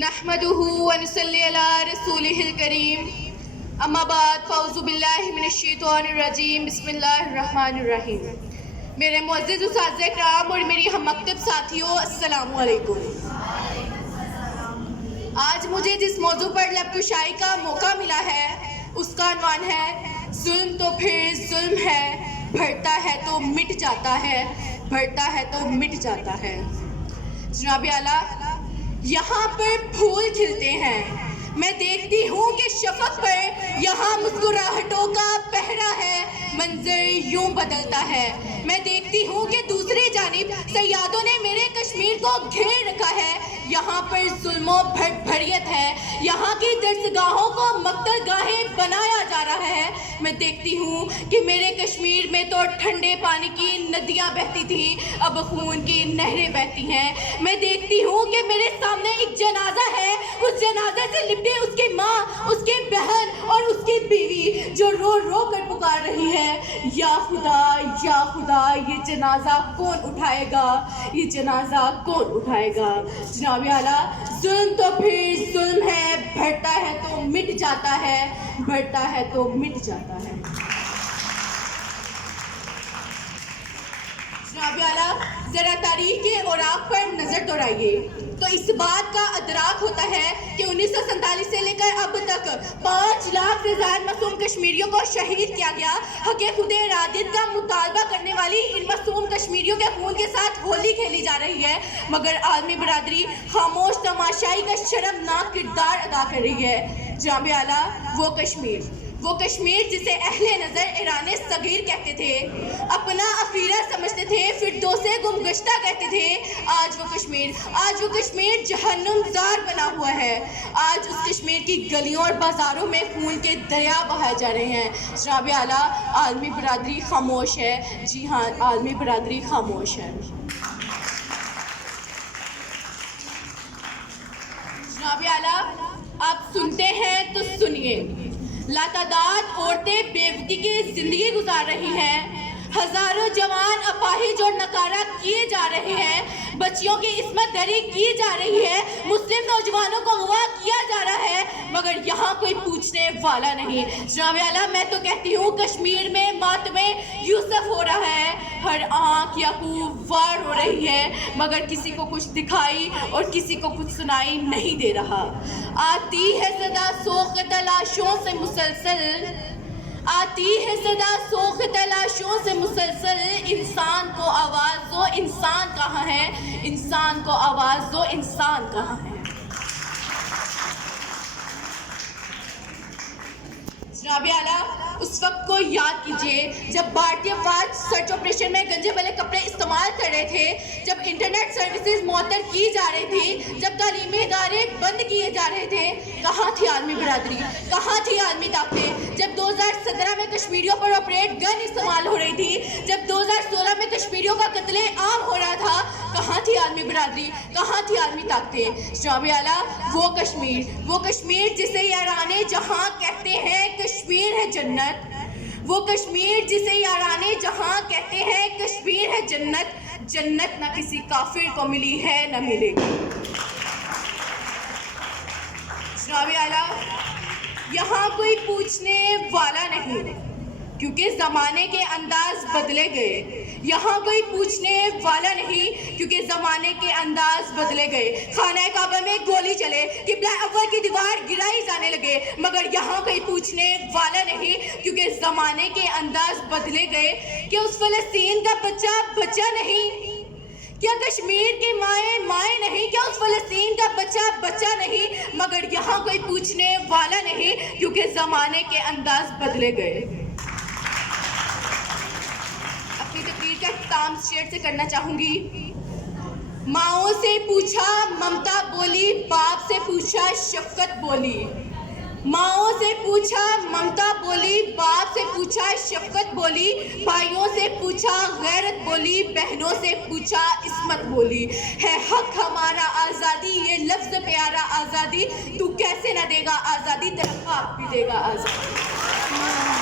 نحمده ونصلي على رسوله الكريم اما بعد فاعوذ باللہ من الشیطان الرجیم بسم اللہ الرحمن الرحیم۔ میرے معزز اساتذہ کرام اور میری ہم مکتب ساتھیوں، السلام علیکم۔ آج مجھے جس موضوع پر لب کشائی کا موقع ملا ہے اس کا عنوان ہے ظلم تو پھر ظلم ہے، بڑھتا ہے تو مٹ جاتا ہے، بڑھتا ہے تو مٹ جاتا ہے۔ جناب اعلیٰ، یہاں پر پھول کھلتے ہیں، میں دیکھتی ہوں کہ شفق پر یہاں مسکراہٹوں کا پہرا ہے، منظر یوں بدلتا ہے۔ میں دیکھتی ہوں کہ دوسری جانب سیادوں نے میرے کشمیر کو گھیر رکھا ہے، یہاں پر ظلم و بھڑیت ہے، یہاں کی درسگاہوں کو مقتل گاہیں بنایا جا رہا ہے۔ میں دیکھتی ہوں کہ میرے کشمیر میں تو ٹھنڈے پانی کی ندیاں بہتی تھیں، اب خون کی نہریں بہتی ہیں۔ میں دیکھتی ہوں کہ میرے سامنے ایک جنازہ ہے، اس جنازے سے لپٹے اس کی ماں، اس کی بہن اور اس کی بیوی جو رو رو کر پکار رہی ہے، یا خدا یا خدا، یہ جنازہ کون اٹھائے گا، یہ جنازہ کون اٹھائے گا۔ جناب اعلیٰ، ظلم تو پھر ظلم ہے، بڑھتا ہے تو مٹ جاتا ہے، بڑھتا ہے تو مٹ جاتا ہے۔ جناب اعلیٰ، ذرا تاریخ کے اوراق پر نظر دوڑائیے تو اس بات کا ادراک ہوتا ہے کہ 1947 سے لے کر اب تک 5 لاکھ سے زائد معصوم کشمیریوں کو شہید کیا گیا۔ حق خود ارادیت کا مطالبہ کرنے والی ان معصوم کشمیریوں کے خون کے ساتھ ہولی کھیلی جا رہی ہے، مگر عالمی برادری خاموش تماشائی کا شرمناک کردار ادا کر رہی ہے۔ جناب اعلیٰ، وہ کشمیر جسے اہل نظر ایران صغیر کہتے تھے، اپنا افیرہ سمجھتے تھے، فردوس گمگشتہ کہتے تھے، آج وہ کشمیر جہنم زار بنا ہوا ہے۔ آج اس کشمیر کی گلیوں اور بازاروں میں خون کے دریا بہائے جا رہے ہیں۔ جناب اعلیٰ، عالمی برادری خاموش ہے، جی ہاں، عالمی برادری خاموش ہے۔ جناب اعلیٰ، آپ سنتے ہیں تو سنیے، لاتعداد عورتیں بیوتی کی زندگی گزار رہی ہیں، ہزاروں جوان اپاہج اور نکارہ کیے جا رہے ہیں، بچیوں کی عصمت دری کی جا رہی ہے، مسلم نوجوانوں کو اغوا کیا جا رہا ہے، مگر یہاں کوئی پوچھنے والا نہیں۔ جناب اعلیٰ، میں تو کہتی ہوں کشمیر میں ماتم یوسف ہو رہا ہے، ہر آنکھ یعقوب وار ہو رہی ہے، مگر کسی کو کچھ دکھائی اور کسی کو کچھ سنائی نہیں دے رہا۔ آتی ہے صدا سوخ تلاشوں سے مسلسل، آتی ہے صدا سوخ تلاشوں سے مسلسل، انسان کو آواز دو، انسان کہاں ہے، انسان کو آواز دو، انسان کہاں ہے۔ جناب اعلیٰ، اس وقت کو یاد کیجئے جب بھارتی افواج سرچ آپریشن میں گنجے والے کپڑے استعمال کر رہے تھے، جب انٹرنیٹ سروسز معطل کی جا رہی تھی، جب تعلیمی ادارے بند کیے جا رہے تھے، کہاں تھی عالمی برادری، کہاں تھی عالمی طاقتیں؟ جب 2017 میں کشمیریوں پر آپریٹ گن استعمال ہو رہی تھی، جب 2016 میں کشمیریوں کا قتل عام ہو رہا تھا، کہاں تھی عالمی برادری، کہاں تھی عالمی طاقتیں؟ جناب اعلیٰ، وہ کشمیر جسے یاران جہاں کہتے ہیں کشمیر ہے جنت، وہ کشمیر جسے یاران جہاں کہتے ہیں کشمیر ہے جنت، جنت نہ کسی کافر کو ملی ہے نہ ملے گی۔ جناب اعلیٰ، یہاں کوئی پوچھنے والا نہیں کیونکہ زمانے کے انداز بدلے گئے، یہاں کوئی پوچھنے والا نہیں کیونکہ زمانے کے انداز بدلے گئے۔ خانہ کعبہ میں گولی چلے، قبلہ اول کی دیوار گرائی جانے لگے، مگر یہاں کوئی پوچھنے والا نہیں کیونکہ زمانے کے انداز بدلے گئے کہ اس فلسطین کا بچہ بچہ نہیں، کیا کشمیر کی مائیں نہیں، کیا اس فلسطین کا بچہ بچہ نہیں، مگر یہاں کوئی پوچھنے والا نہیں کیونکہ زمانے کے انداز بدلے گئے۔ اپنی تقریر کا اختتام شعر سے کرنا چاہوں گی۔ ماؤں سے پوچھا ممتا بولی، باپ سے پوچھا شفقت بولی، ماؤں سے پوچھا ممتا بولی، باپ سے پوچھا شفقت بولی، بھائیوں سے پوچھا غیرت بولی، بہنوں سے پوچھا عصمت بولی، ہے حق ہمارا آزادی، یہ لفظ پیارا آزادی، تو کیسے نہ دے گا آزادی، تیرا باپ بھی دے گا آزادی۔